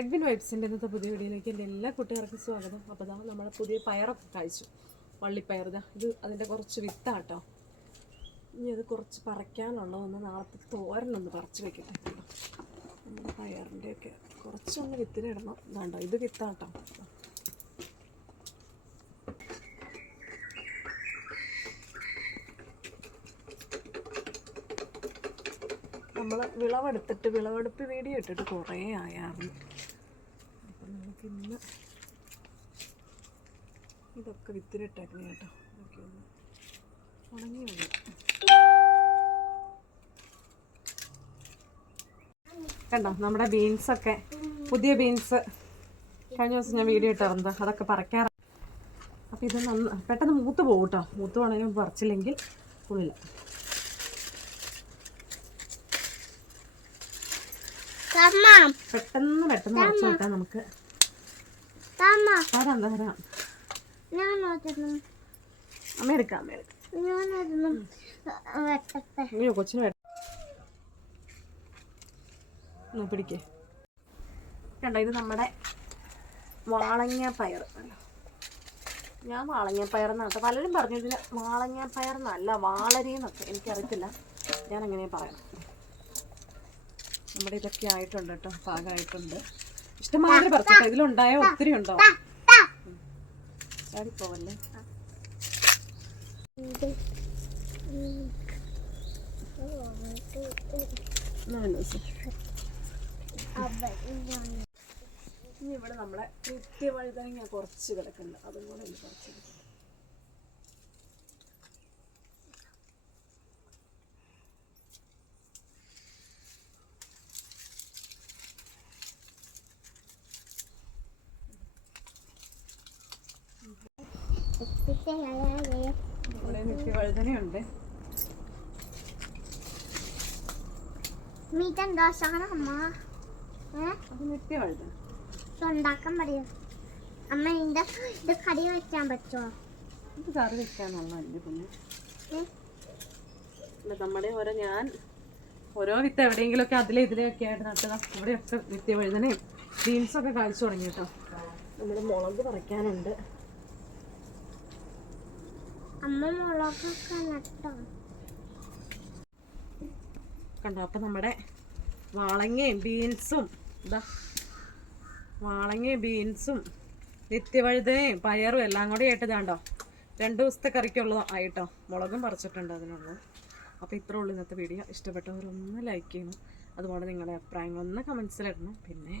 Edwin വൈബ്സിൻ്റെ ഇന്നത്തെ പുതിയ വീഡിയോയിലേക്ക് എൻ്റെ എല്ലാ കുട്ടികൾക്കും സ്വാഗതം. അപ്പോൾ ഇതാ നമ്മൾ പുതിയ പയറൊക്കെ കഴിച്ചു, വള്ളിപ്പയർ. ഇത് അതിൻ്റെ കുറച്ച് വിത്താട്ടോ. ഇനി അത് കുറച്ച് പറിക്കാനുണ്ടോ ഒന്ന് നാളത്തെ തോരനൊന്ന് പറിച്ച് വെക്കട്ടെ. നമ്മുടെ പയറിൻ്റെയൊക്കെ കുറച്ചൊന്ന് വിത്തിനിടണം. ഇതാണ്ടോ ഇത് വിത്താട്ടോ. നമ്മൾ വിളവെടുത്തിട്ട് വിളവെടുപ്പ് വീഡിയോ ഇട്ടിട്ട് കുറേ ആയായിരുന്നു. അപ്പം നമുക്കിന്ന് ഇതൊക്കെ വിത്തിനിട്ടേക്കണം കേട്ടോ. ഇതൊക്കെ ഒന്ന് ഉണങ്ങി വന്നു. കണ്ടോ നമ്മുടെ ബീൻസൊക്കെ, പുതിയ ബീൻസ് കഴിഞ്ഞ ദിവസം ഞാൻ വീഡിയോ ഇട്ടായിരുന്നു. അതൊക്കെ പറിക്കാറ്. അപ്പോൾ ഇത് പെട്ടെന്ന് മൂത്ത് പോകും കേട്ടോ. മൂത്ത് പോകണമെങ്കിലും പറിച്ചില്ലെങ്കിൽ കൊള്ളില്ല. പെട്ടെന്ന് പറിച്ചു വെക്കാം നമുക്ക്. തരാം അമ്മ എടുക്കാം. അയ്യോ കൊച്ചിന് പിടിക്കേ. കണ്ടോ ഇത് നമ്മുടെ വാളങ്ങ പയർ. ഞാൻ വാളങ്ങ പയറെന്നാട്ടോ പലരും പറഞ്ഞു. ഇതിന് വാളങ്ങ പയറെന്നല്ല, വാളരിന്നൊക്കെ എനിക്കറിയത്തില്ല. ഞാൻ അങ്ങനെ പറയണം. നമ്മുടെ ഇതൊക്കെ ആയിട്ടുണ്ട് കേട്ടോ, പാകമായിട്ടുണ്ട്. ഇഷ്ടംമാതിരി പറിച്ചോട്ടെ. ഇതിലുണ്ടായ ഒത്തിരി ഉണ്ടോ? ചാടിപ്പോവല്ലേ. ഇനി ഇവിടെ നമ്മളെ നിത്യവഴുതനങ്ങ കുറച്ച് കിടക്കുന്നുണ്ട്. അതും കൂടെ ഒന്ന് പറിച്ചെടുക്കും. ഇവിടെ നിത്യവഴുതനയുണ്ട്. നിത്യവഴുതന ഉണ്ടാക്കാൻ പറയൂ അമ്മ. ഇത് കറി വെക്കാൻ പറ്റുമോ? ഇത് കറി വെക്കാനുള്ളതല്ലേ പിന്നെ. നമ്മുടെ ഓരോ വിത്ത് എവിടെയെങ്കിലുമൊക്കെ ഇതിലെയൊക്കെ ആയിട്ട് നട്ടതാ. ഇവിടെയൊക്കെ നിത്യവഴുതനയും ബീൻസൊക്കെ കഴിച്ചു തുടങ്ങി കേട്ടോ. നമ്മുടെ മുളക് പറിക്കാനുണ്ട്. അമ്മ മുളകൊക്കെ നട്ടോ കണ്ടോ. അപ്പം നമ്മുടെ വാളങ്ങയും ബീൻസും നിത്യവഴുതനയും പയറും എല്ലാം കൂടി ആയിട്ട് ഇതാണ്ടോ 2 ദിവസത്തെ കറിക്കുള്ളത് ആയിട്ടോ. മുളകും പറിച്ചിട്ടുണ്ട് അതിനുള്ളത്. അപ്പോൾ ഇത്രേ ഉള്ളൂ ഇന്നത്തെ വീഡിയോ. ഇഷ്ടപ്പെട്ടവരൊന്ന് ലൈക്ക് ചെയ്യണം. അതുപോലെ നിങ്ങളുടെ അഭിപ്രായങ്ങളൊന്ന് കമൻസിലിടണം. പിന്നെ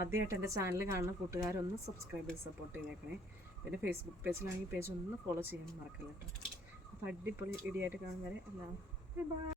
ആദ്യമായിട്ട് എൻ്റെ ചാനൽ കാണുന്ന കൂട്ടുകാരൊന്ന് സബ്സ്ക്രൈബ് ചെയ്ത് സപ്പോർട്ട് ചെയ്തേക്കണേ. പിന്നെ ഫേസ്ബുക്ക് പേജിലാണെങ്കിൽ പേജ് ഒന്ന് ഫോളോ ചെയ്യാൻ മറക്കല്ല കേട്ടോ. അപ്പോൾ അടിപൊളി വീഡിയോ ആയിട്ട് കാണുന്നവരെ എല്ലാവരും ബൈ.